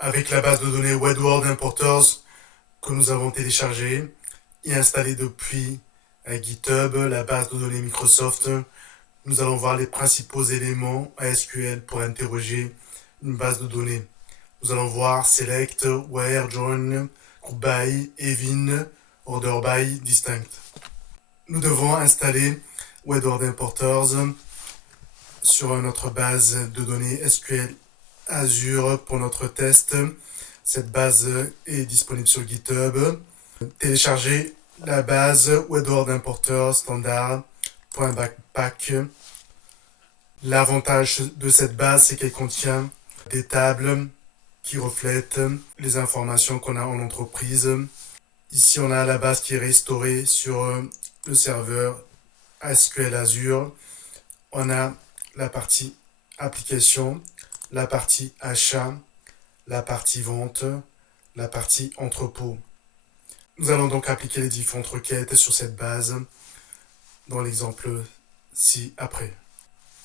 Avec la base de données WebWorld Importers que nous avons téléchargée et installée depuis GitHub, la base de données Microsoft, nous allons voir les principaux éléments ASQL pour interroger une base de données. Nous allons voir select, where, join, group by, even, order by, distinct. Nous devons installer WebWorld Importers sur notre base de données SQL Azure pour notre test. Cette base est disponible sur GitHub. Télécharger la base WebWorld Importer standard.backpack. L'avantage de cette base, c'est qu'elle contient des tables qui reflètent les informations qu'on a en entreprise. Ici, on a la base qui est restaurée sur le serveur SQL Azure. On a la partie application, la partie achat, la partie vente, la partie entrepôt. Nous allons donc appliquer les différentes requêtes sur cette base dans l'exemple ci-après.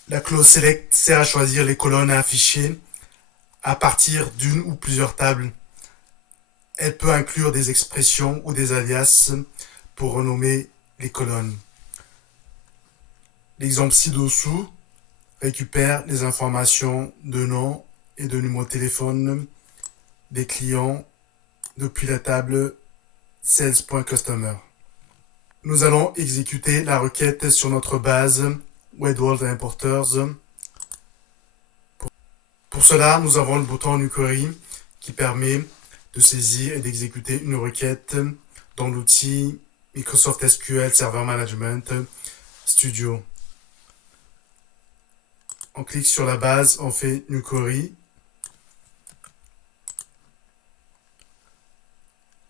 La clause select sert à choisir les colonnes à afficher à partir d'une ou plusieurs tables. Elle peut inclure des expressions ou des alias pour renommer les colonnes. L'exemple ci-dessous récupère les informations de nom et de numéro de téléphone des clients depuis la table sales.customer. Nous allons exécuter la requête sur notre base WebWorld Importers. Pour cela, nous avons le bouton New Query qui permet de saisir et d'exécuter une requête dans l'outil Microsoft SQL Server Management Studio. On clique sur la base, on fait New Query.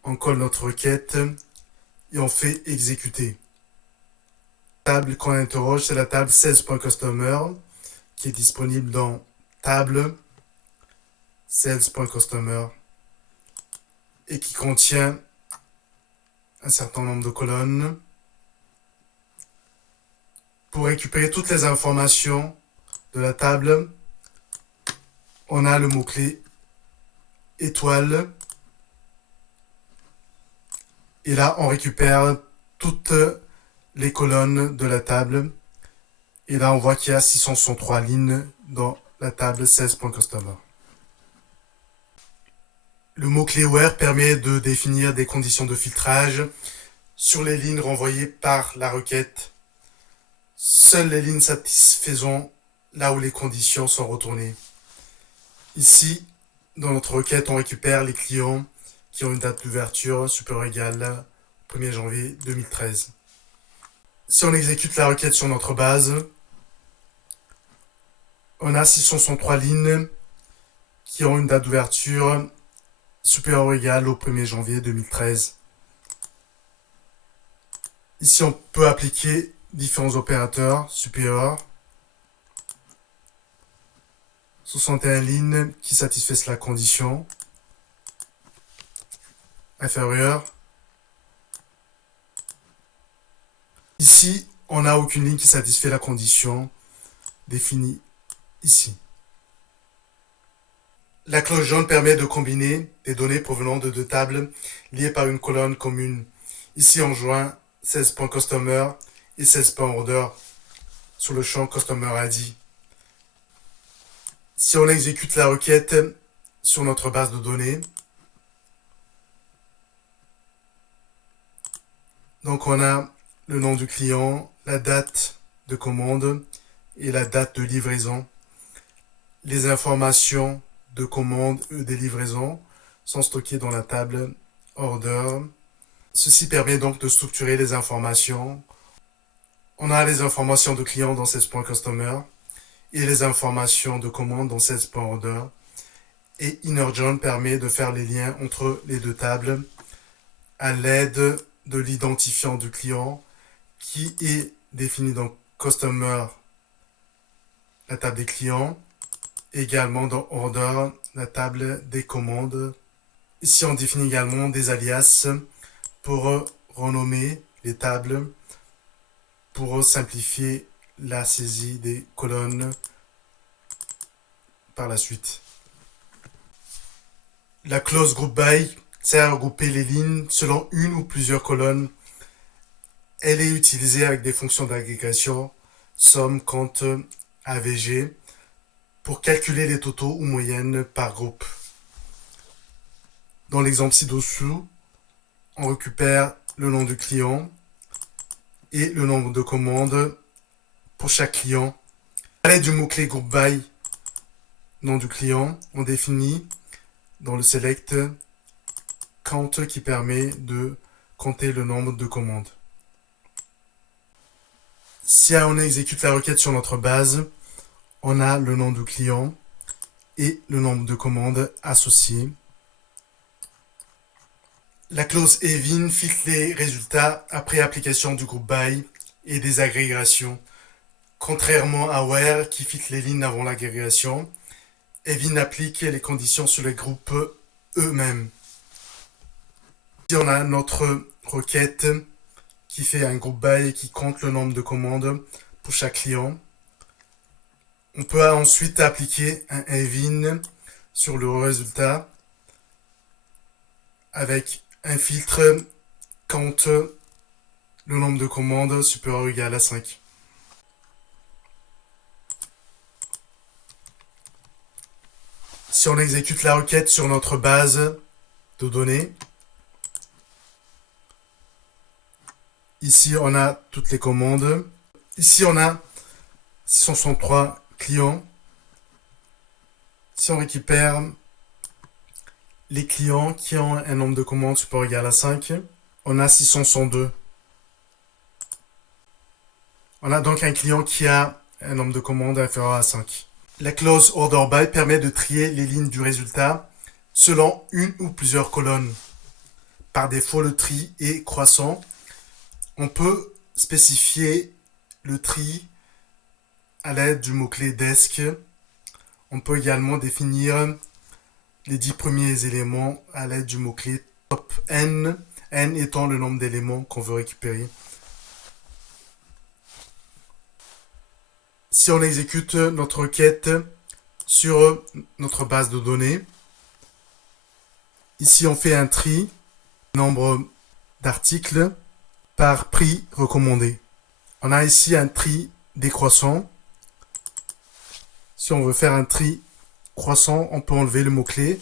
On colle notre requête et on fait exécuter. La table qu'on interroge, c'est la table sales.customer qui est disponible dans table sales.customer et qui contient un certain nombre de colonnes. Pour récupérer toutes les informations de la table, on a le mot-clé étoile. Et là, on récupère toutes les colonnes de la table. Et là, on voit qu'il y a 663 lignes dans la table 16.customer. Le mot-clé where permet de définir des conditions de filtrage sur les lignes renvoyées par la requête. Seules les lignes satisfaisant là où les conditions sont retournées. Ici, dans notre requête, on récupère les clients qui ont une date d'ouverture supérieure ou égale au 1er janvier 2013. Si on exécute la requête sur notre base, on a 663 lignes qui ont une date d'ouverture supérieure ou égale au 1er janvier 2013. Ici, on peut appliquer différents opérateurs supérieurs. 61 lignes qui satisfaisent la condition. Inférieure. Ici, on n'a aucune ligne qui satisfait la condition définie ici. La cloche jaune permet de combiner des données provenant de deux tables liées par une colonne commune. Ici, on joint 16.customer et 16.order sur le champ customer ID. Si on exécute la requête sur notre base de données, donc on a le nom du client, la date de commande et la date de livraison. Les informations de commande et de livraison sont stockées dans la table order. Ceci permet donc de structurer les informations. On a les informations de client dans 16.customer et les informations de commande dans 16.order. Et InnerJoin permet de faire les liens entre les deux tables à l'aide de l'identifiant du client qui est défini dans Customer, la table des clients, également dans Order, la table des commandes. Ici, on définit également des alias pour renommer les tables, pour simplifier la saisie des colonnes par la suite. La clause group by sert à regrouper les lignes selon une ou plusieurs colonnes. Elle est utilisée avec des fonctions d'agrégation, somme, compte, AVG, pour calculer les totaux ou moyennes par groupe. Dans l'exemple ci-dessous, on récupère le nom du client et le nombre de commandes pour chaque client. À l'aide du mot-clé group by, nom du client, on définit dans le select count qui permet de compter le nombre de commandes. Si on exécute la requête sur notre base, on a le nom du client et le nombre de commandes associées. La clause even filtre les résultats après application du group by et des agrégations. Contrairement à where qui filtre les lignes avant l'agrégation, even applique les conditions sur les groupes eux-mêmes. Ici, on a notre requête qui fait un group by et qui compte le nombre de commandes pour chaque client. On peut ensuite appliquer un even sur le résultat avec un filtre compte le nombre de commandes supérieur ou égal à 5. Si on exécute la requête sur notre base de données, ici on a toutes les commandes. Ici on a 663 clients. Si on récupère les clients qui ont un nombre de commandes supérieur ou égal à 5, on a 602. On a donc un client qui a un nombre de commandes inférieur à 5. La clause order by permet de trier les lignes du résultat selon une ou plusieurs colonnes. Par défaut, le tri est croissant. On peut spécifier le tri à l'aide du mot-clé desk. On peut également définir les 10 premiers éléments à l'aide du mot-clé top n, n étant le nombre d'éléments qu'on veut récupérer. Si on exécute notre requête sur notre base de données, ici on fait un tri, nombre d'articles par prix recommandé. On a ici un tri décroissant. Si on veut faire un tri croissant, on peut enlever le mot-clé,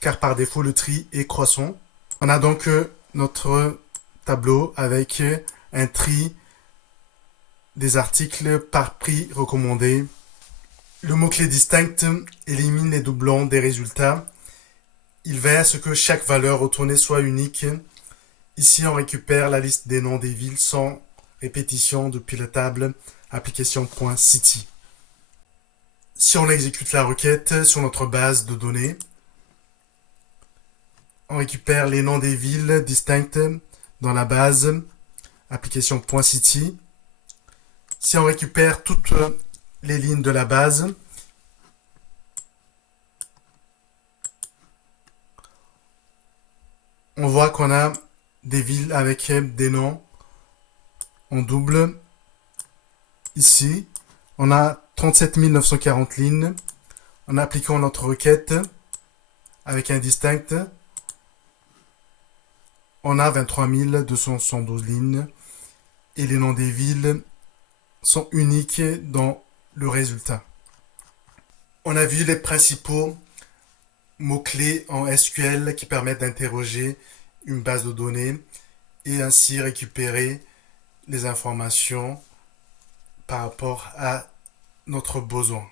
car par défaut le tri est croissant. On a donc notre tableau avec un tri des articles par prix recommandé. Le mot-clé distinct élimine les doublons des résultats. Il veille à ce que chaque valeur retournée soit unique. Ici, on récupère la liste des noms des villes sans répétition depuis la table application.city. Si on exécute la requête sur notre base de données, on récupère les noms des villes distinctes dans la base application.city. Si on récupère toutes les lignes de la base, on voit qu'on a des villes avec des noms en double. Ici, on a 37 940 lignes. En appliquant notre requête avec un distinct, on a 23 272 lignes et les noms des villes sont uniques dans le résultat. On a vu les principaux mots-clés en SQL qui permettent d'interroger une base de données et ainsi récupérer les informations par rapport à notre besoin.